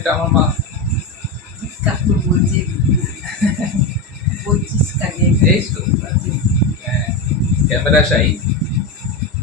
এটা আমার মা। কাকু বলছি বলছিস কাকে এই তো ক্যামেরা শাই,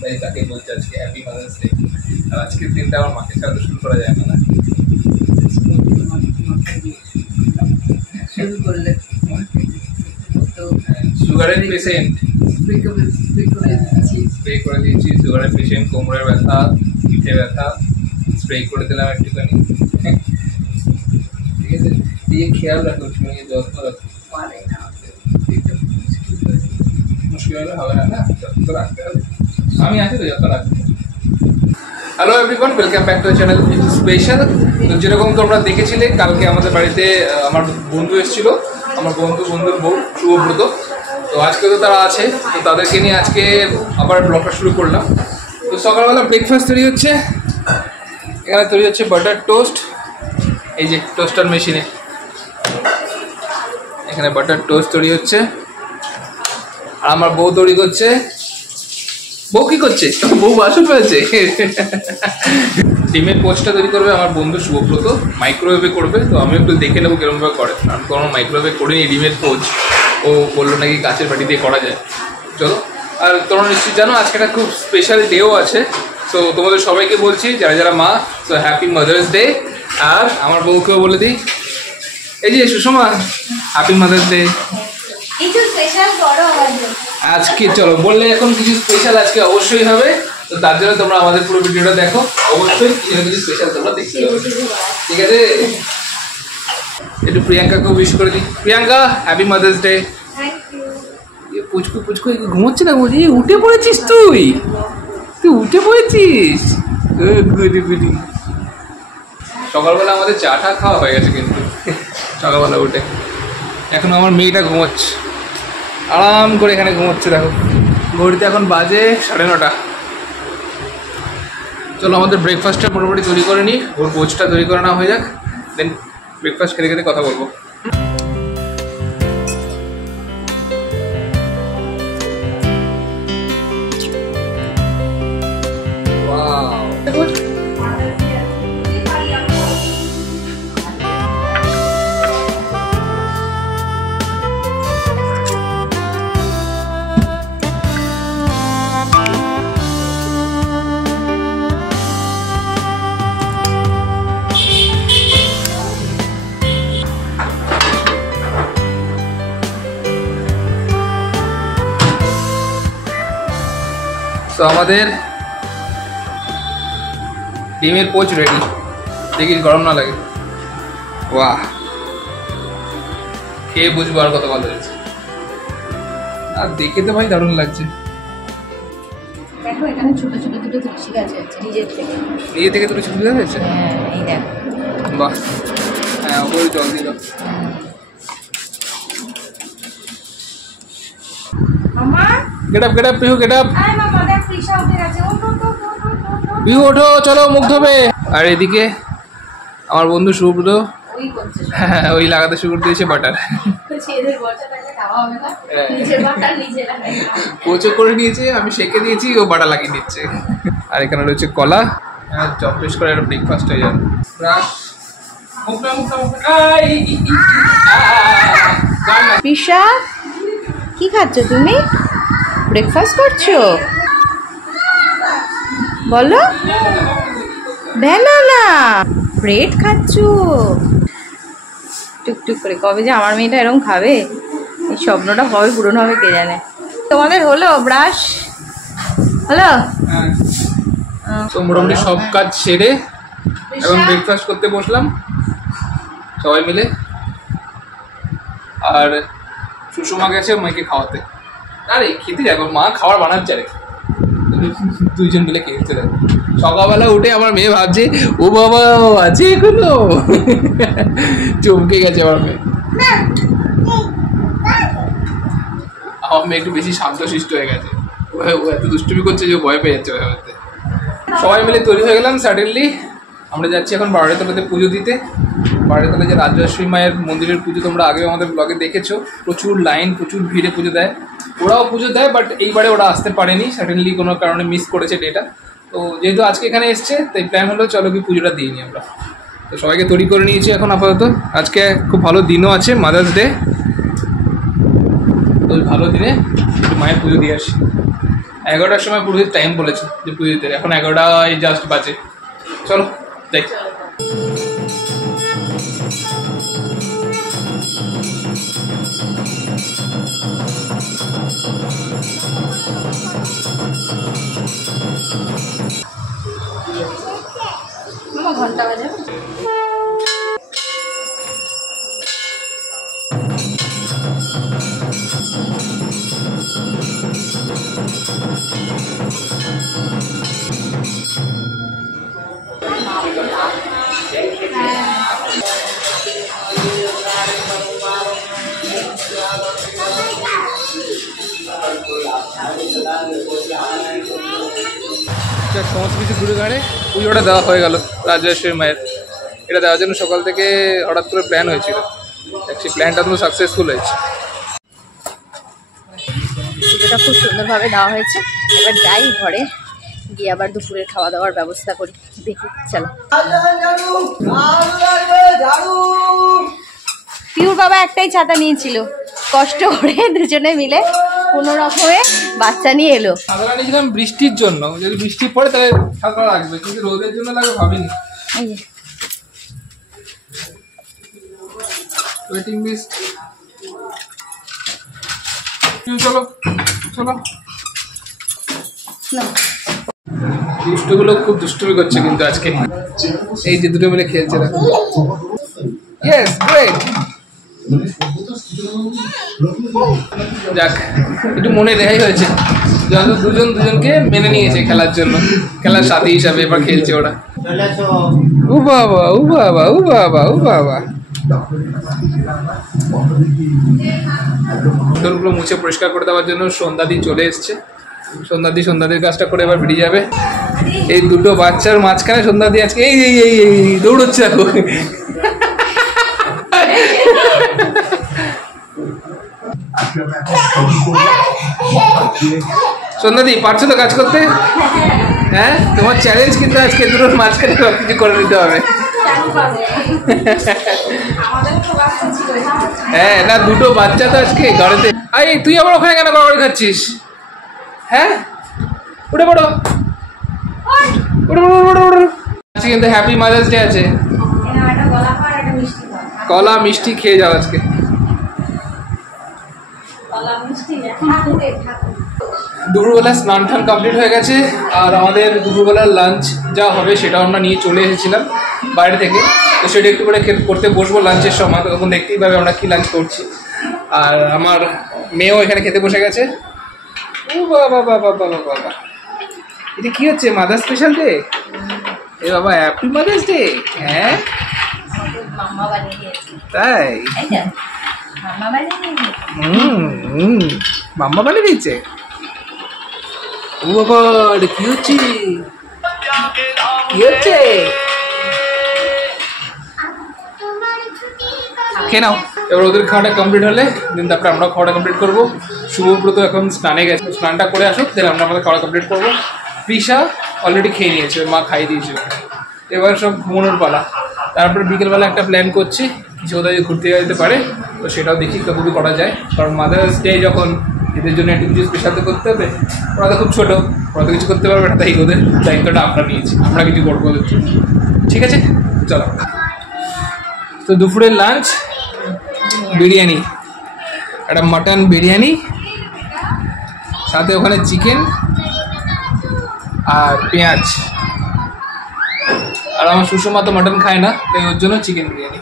তাই তাকে বলছে আজকে হ্যাপি মাদার্স ডে। আর আজকের দিনটা আমার মাকে ছাড়া তো শুরু করা যায় না। শুরু করলে তো সুগারের পেশেন্ট, স্প্রে করে দিয়েছি। সুগারের পেশেন্ট, কোমরের ব্যথা, পিঠে ব্যথা, স্প্রে করে দিলাম একটুখানি। ঠিক আছে, দিয়ে খেয়াল রাখো, তুমি যত্ন রাখো। মুশকিল হলে হবে না, যত্ন রাখতে হবে। আমি আছি তো, যত্ন রাখতে। Hello everyone, welcome back to the channel special. তো যেরকম তোমরা দেখেছিলে, কালকে আমাদের বাড়িতে আমার বন্ধু এসেছিল, আমার বন্ধুর বউ শুভব্রত। তো আজকে তো তারা আছে, তো তাদেরকে নিয়ে আজকে আবার ব্লগটা শুরু করলাম। তো সকালবেলা ব্রেকফাস্ট তৈরি হচ্ছে। এখানে তৈরি হচ্ছে বাটার টোস্ট, এই যে টোস্টার মেশিনে এখানে বাটার টোস্ট তৈরি হচ্ছে। আর আমার বউ তৈরি করছে। বউ কি করছে? বউ বাসন হয়েছে। ডিমের পোস্টটা তৈরি করবে আমার বন্ধু শুভব্রত, মাইক্রোওয়েভে করবে। তো আমি একটু দেখে নেবো কিরমভাবে করে, আমি কোনো মাইক্রোওয়েভে করিনি ডিমের পোচ। ও বললো নাকি গাছের বাটি দিয়ে করা যায়। চলো, আর তোমরা নিশ্চয়ই জানো আজকে একটা খুব স্পেশাল ডেও আছে। সো তোমাদের সবাইকে বলছি, যারা যারা মা, সো হ্যাপি মাদার্স ডে। আর আমার বউকেও বলে দিই, এই যে সুষমা, হ্যাপি মাদার্স ডে। আজকে চলো বললে এখন কিছু স্পেশাল আজকে অবশ্যই হবে। তো তার জন্য তোমরা আমাদের পুরো ভিডিওটা দেখো, অবশ্যই কিছু না কিছু স্পেশাল তোমরা দেখতে পাবে। ঠিক আছে, একটু প্রিয়াঙ্কাকেও উইশ করে দিই। Priyanka, happy mother's day. পুচকু পুচকু ঘুমোচ্ছে না, বলছি উঠে পড়েছিস তুই উঠে পড়েছিস। Good good. সকালবেলা আমাদের চা টা খাওয়া হয়ে গেছে, কিন্তু সকালবেলা উঠে এখন আমার মেয়েটা ঘুমোচ্ছে, আরাম করে এখানে ঘুমোচ্ছে। দেখো ঘড়িতে এখন বাজে 9:30। চলো আমাদের ব্রেকফাস্টটা মোটামুটি তৈরি করে নিই, ওর পোচটা তৈরি করে নেওয়া হয়ে যাক, দেন ব্রেকফাস্ট খেতে খেতে কথা বলবো। তো আমাদের ডিমের পোচ রেডি, দেখি গরম না লাগে। বাহ, খেয়ে বুঝবো আর কত ভালো হয়েছে। আর দেখে তো ভাই দারুণ লাগছে। দেখো এখানে ছোট ছোট দুটো তুলসী গাছ আছে নিজে থেকে তুলসী গাছ হয়েছে। হ্যাঁ এই দেখো, বাহ। হ্যাঁ ওই জল দিল। মামা get up Pihu, get up. আয় মামা, দেখ তৃষা উঠে গেছে। পিহু ওঠো, চলো মুখ ধোবে। আর এদিকে আমার বন্ধু শুভব্রত ওই করছে, হ্যাঁ ওই লাগাতে শুরু করে দিয়েছে বাটার। ছেলেদের বর্ষাটাকে খাওয়া হবে না, নিজের বাটার নিজে লাগাই। পোচও করে নিয়েছে, আমি সেকে দিয়েছি, ও বাটা লাগিয়ে দিচ্ছে। আর এখানে রয়েছে কলা, চপেশ করে একটা ব্রেকফাস্ট হয়ে যাবে। তৃষা কি খাচ্ছ তুমি? ব্রেকফাস্ট করছো? বলো। ব্যানানা ব্রেড খাচ্ছো টুকটুক করে। কবে যে আমার মেয়েটা এরকম খাবে, এই স্বপ্নটা কবে পূরণ হবে কে জানে। তোমাদের হলো ব্রাশ? হলো? তো মোটামুটি সব কাজ সেরে এখন ব্রেকফাস্ট করতে বসলাম সবাই মিলে। আর সুষমা গেছে মাকে খাওয়াতে। আরে খেতে যাবো, মা খাবার বানাচ্ছে, আরে দুইজন মিলে খেতে যাবো। সকালবেলা উঠে আমার মেয়ে ভাবছে ও বাবা আছে এখনো, চমকে গেছে আমার মেয়ে। আমার মেয়ে একটু বেশি শান্তশিষ্ট হয়ে গেছে, ও এত দুষ্টুমি করছে যে ভয় পেয়ে যাচ্ছে। সবাই মিলে তৈরি হয়ে গেলাম সাডেনলি। আমরা যাচ্ছি এখন বারোয়ারিতলাতে পুজো দিতে। বারোয়ারিতলা যে রাজরাজেশ্বরী মায়ের মন্দিরের পুজো তোমরা আগেও আমাদের ব্লগে দেখেছো, প্রচুর লাইন, প্রচুর ভিড়ে পুজো দেয়। ওরাও পুজো দেয়, বাট এইবারে ওরা আসতে পারেনি, সাডেনলি কোনো কারণে মিস করেছে ডেটা। তো যেহেতু আজকে এখানে এসছে, তাই প্ল্যান হলো চলো কি পুজোটা দিয়ে নিই আমরা। তো সবাইকে তৈরি করে নিয়েছি এখন আপাতত। আজকে খুব ভালো দিনও আছে, মাদার্স ডে। ওই ভালো দিনে একটু মায়ের পুজো দিয়ে আসি। 11টার সময় পুরোহিত টাইম বলেছে যে পুজো দিতে, এখন 11টায় জাস্ট বাজে। চলো যাই। ঘন্টা বাজে। সমস্ত কিছু ঘুরে ঘাড়ে পুজোটা দেওয়া হয়ে গেল রাজরাজেশ্বরী মায়ের। এটা দেওয়ার জন্য সকাল থেকে হঠাৎ করে প্ল্যান হয়েছিল, সেই প্ল্যানটা তো সাকসেসফুল হয়েছে। পুজোটা খুব সুন্দরভাবে দেওয়া হয়েছে। এবার যাই ঘরে গিয়ে আবার দুপুরের খাওয়া দাওয়ার ব্যবস্থা করি। দেখি চলো। পিউর বাবা একটাই ছাতা নিয়েছিল, কষ্ট করে দুজনে মিলে কোনো রকমে বাচ্চা নিয়ে এলো। ছাতা নিয়েছিলাম বৃষ্টির জন্য, যদি বৃষ্টি পড়ে তাহলে ছাতা লাগবে, কিন্তু রোদের জন্য লাগবে ভাবিনি। Waiting list. চলো চলো। দুষ্টুগুলো খুব দুষ্টুমি করছে কিন্তু আজকে। এই যে দুটো মিলে খেলছে না। Yes great. যাক একটু মনে রেহাই হয়েছে, দুজন দুজনকে মেনে নিয়েছে খেলার জন্য, খেলার সাথী হিসাবে এবার খেলছে ওরা। ও বাবা ও বাবা ও বাবা ও বাবা। ডোরগুলো মুছে পরিষ্কার করে দেওয়ার জন্য সন্ধ্যাদি চলে এসছে। সন্ধ্যাদির কাজটা করে এবার বেরিয়ে যাবে। এই দুটো বাচ্চার মাঝখানে সন্ধ্যাদি আজকে এই এই এই এই দৌড়চ্ছে এখন। সন্ধ্যাদি পারছো তো কাজ করতে? হ্যাঁ, তোমার চ্যালেঞ্জ কিন্তু আজকে দুটোর মাঝখানে সব কিছু করে নিতে হবে। হ্যাঁ না, দুটো বাচ্চা তো আজকে ঘরেতে। এই তুই আবার ওখানে কেন গড়গড় খাচ্ছিস? হ্যাঁ উঠে পড়ো উঠে পড়ো উঠে পড়ো। আজকে কিন্তু হ্যাপি মাদার্স ডে আছে। কলা মিষ্টি খেয়ে যাও আজকে। দুপুরবেলা স্নান টান কমপ্লিট হয়ে গেছে, আর আমাদের দুপুরবেলার লাঞ্চ যা হবে সেটাও আমরা নিয়ে চলে এসেছিলাম বাইরে থেকে। তো সেটা একটু করে করতে বসবো লাঞ্চের সময়, তখন দেখতেই পাবে আমরা কি লাঞ্চ করছি। আর আমার মেয়েও এখানে খেতে বসে গেছে। ও বাবা বাবা বাবা বাবা, এটা কি হচ্ছে? Mother special day? এ বাবা হ্যাপি মাদার্স ডে। হ্যাঁ তাই? মাম্মা বানিয়ে দিয়েছে। ও বাবা এটা কি হচ্ছে? কি হচ্ছে? খেয়ে নাও। এবার ওদের খাওয়াটা কমপ্লিট হলে দেন তারপরে আমরা খাওয়াটা কমপ্লিট করবো। শুভব্রত এখন স্নানে গেছে, স্নানটা করে আসুক দেন আমরা আমাদের খাওয়া কমপ্লিট করবো। তৃষা অলরেডি খেয়ে নিয়েছে, মা খাইয়ে দিয়েছে। এবার সব ঘুমানোর পালা। তারপরে বিকেলবেলা একটা প্ল্যান করছি, কিছু কোথাও যদি ঘুরতে যেতে পারে তো সেটাও দেখি কতটুকু করা যায়। কারণ মাদার্স ডে যখন, এদের জন্য একটু কিছু স্পেশাল তো করতে হবে। ওরা তো খুব ছোটো, ওরা তো কিছু করতে পারবে না, তাই ওদের দায়িত্বটা আমরা নিয়েছি, আমরা কিছু করবো ওদের জন্য। ঠিক আছে চলো। তো দুপুরের লাঞ্চ বিরিয়ানি, একটা মাটন বিরিয়ানি, সাথে ওখানে চিকেন আর পেঁয়াজ। আর আমার সুষমা তো মাটন খায় না, তাই ওর জন্য চিকেন বিরিয়ানি।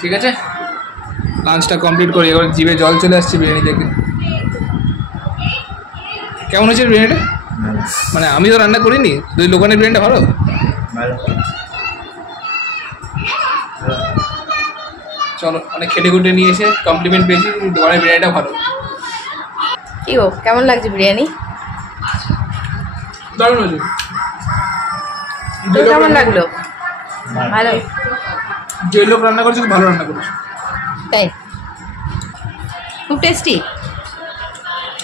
ঠিক আছে লাঞ্চটা কমপ্লিট করি। এবার জিভে জল চলে আসছে বিরিয়ানি দেখে। কেমন হয়েছে বিরিয়ানিটা? মানে আমি তো রান্না করিনি, দুই দোকানের বিরিয়ানিটা ভালো। চলো অনেক খেটে খুঁটে নিয়ে এসে কমপ্লিমেন্ট পেয়েছি, দোকানের বিরিয়ানিটা ভালো। কি গো কেমন লাগছে বিরিয়ানি? দারুণ হয়েছে। কেমন লাগলো? ভালো। যে লোক রান্না করেছে খুব ভালো রান্না করেছে। তাই খুব টেস্টি।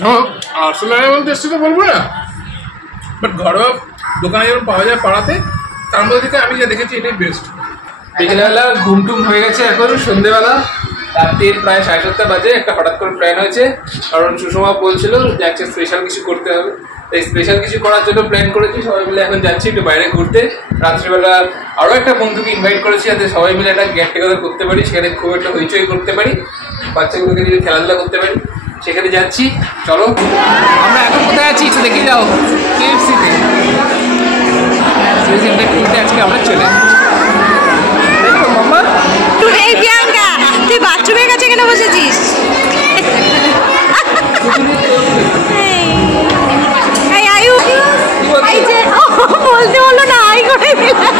হ্যাঁ আসলে এমন টেস্টি তো বলবো না, বাট ঘরোয়া দোকানে যেমন পাওয়া যায় পাড়াতে তার মধ্যে থেকে আমি যা দেখেছি এটাই বেস্ট। বিকেলবেলা ঘুম টুম হয়ে গেছে, এখন সন্ধ্যেবেলা রাত্রির প্রায় 7:30 বাজে। একটা হঠাৎ করে প্ল্যান হয়েছে, কারণ সুষমা বলছিল যে একটা স্পেশাল কিছু করতে হবে, তাই স্পেশাল কিছু করার জন্য প্ল্যান করেছি। সবাই মিলে এখন যাচ্ছি একটু বাইরে ঘুরতে। রাত্রিবেলা আরও একটা বন্ধুকে ইনভাইট করেছি যাতে সবাই মিলে একটা গেট টুগেদার করতে পারি, সেখানে খুব একটা হইচই করতে পারি, বাচ্চাগুলোকে যদি খেলাধুলা করতে পারি, সেখানে যাচ্ছি। চলো আমরা এখন কোথায় আছি একটু দেখে যাও। KFC-তে আজকে আমরা চলে আসছি। মাম্মা এই প্রিয়াঙ্কা, তুই বাথরুমের কাছে কেন বসেছিস? এই আয়ু, এই যে বলতে বললো না, আই করে দিলাম।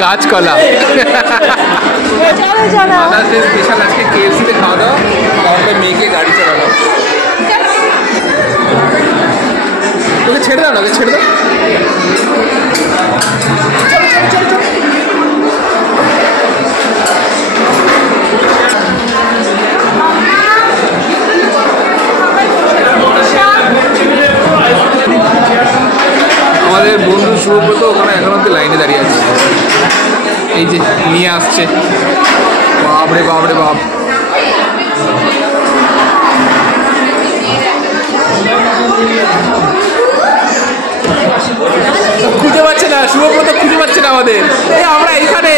কাঁচকলা স্পেশাল আজকে KFC-তে খাওয়া দাওয়া, তাহলে মেয়েকে গাড়ি চালানো। তোকে ছেড়ে দাও না, ওকে ছেড়ে দাও। আমাদের বন্ধু শুভব্রত ওখানে এখন অব্দি লাইনে দাঁড়িয়ে আছে, এই যে নিয়ে আসছে। বাপরে বাপরে বাপ, খুঁজে পাচ্ছে না শুভব্রত, খুঁজে পাচ্ছে না আমাদের। আমরা এইখানে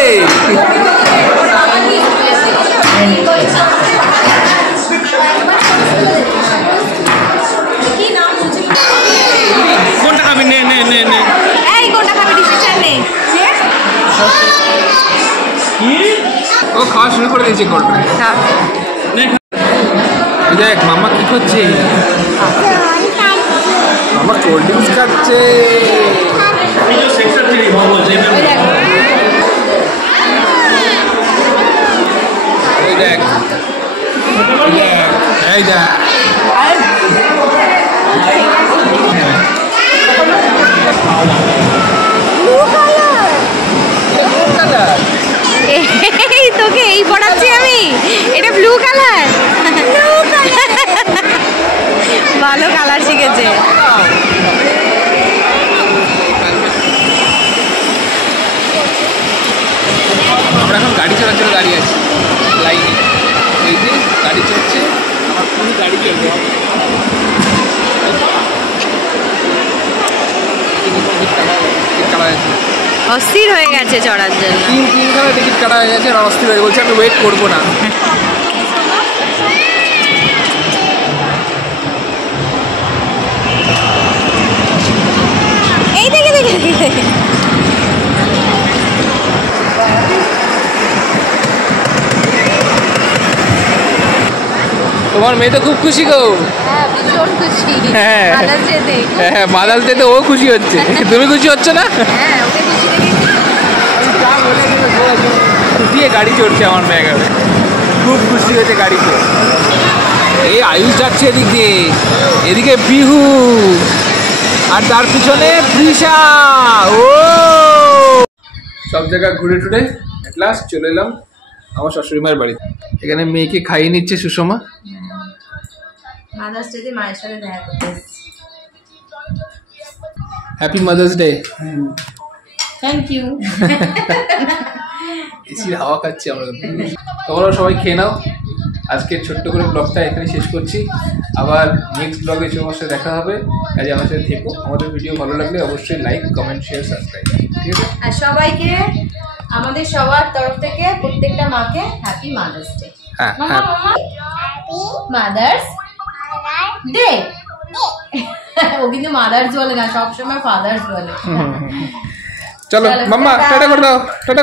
কোনটা খাবি? নে নে নে নে, এই কোনটা খাবি? ডিসিশন নে। ও খাওয়া শুরু করে দিয়েছে কোনটা। দেখ মামা কি করছে, মামা কোল্ড ড্রিঙ্কস খাচ্ছে। এই দেখ, এই দেখ, এই তোকে এই পড়াচ্ছি আমি, এটা ব্লু কালার। ভালো কালার শিখেছে। আমরা এখন গাড়ি চলার জন্য দাঁড়িয়ে আছি লাইনে। এই যে গাড়ি চলছে, আমার পুরো গাড়ি চলবে। অস্থির হয়ে গেছে চড়ার জন্য। তিনখানা টিকিট কাটা হয়ে গেছে, আর অস্থির হয়ে বলছে আমি ওয়েট করবো না। এই দেখে দেখে দেখে তোমার মেয়ে তো খুব খুশি গো। হ্যাঁ, ভীষণ খুশি। হ্যাঁ হ্যাঁ, মাদার্স ডে তে ও খুশি হচ্ছে, তুমি খুশি হচ্ছে না? হ্যাঁ, ওকে খুশি দেখে খুশিয়ে গাড়ি চড়ছে আমার মেয়ে, গেলে খুব খুশি হয়েছে গাড়িতে। এই আয়ুষ যাচ্ছে এদিক দিয়ে, এদিকে বিহু, আর তার পিছনে তৃষা। ও সব জায়গা ঘুরে টুরে এট লাস্ট চলে এলাম আমার শাশুড়ি মায়ের বাড়ি। এখানে মেয়েকে খাইয়ে নিচ্ছে সুষমা। মাদার্স ডে মায়ের সাথে দেখা করতে এসেছি। Happy mother's day. Thank you. এসির হাওয়া খাচ্ছি আমরা। তোমরাও সবাই খেয়ে নাও। আজকে ছোট্ট করে ব্লগটা এখানে শেষ করছি, আবার নেক্সট ব্লগে তোমার সাথে দেখা হবে। কাজে আমার সাথে থেকো। আমাদের ভিডিও ভালো লাগলে অবশ্যই লাইক, কমেন্ট, শেয়ার, সাবস্ক্রাইব। ঠিক আছে? আর সবাইকে আমাদের সবার তরফ থেকে প্রত্যেকটা মাকে হ্যাপি মাদার্স ডে। হ্যাঁ মামা হ্যাঁ, মামা মাদার্স ডে। ও কিন্তু মাদার্স বলে না, সবসময় ফাদার্স বলে। চলো মাম্মা টাটা করে দাও, টাটা।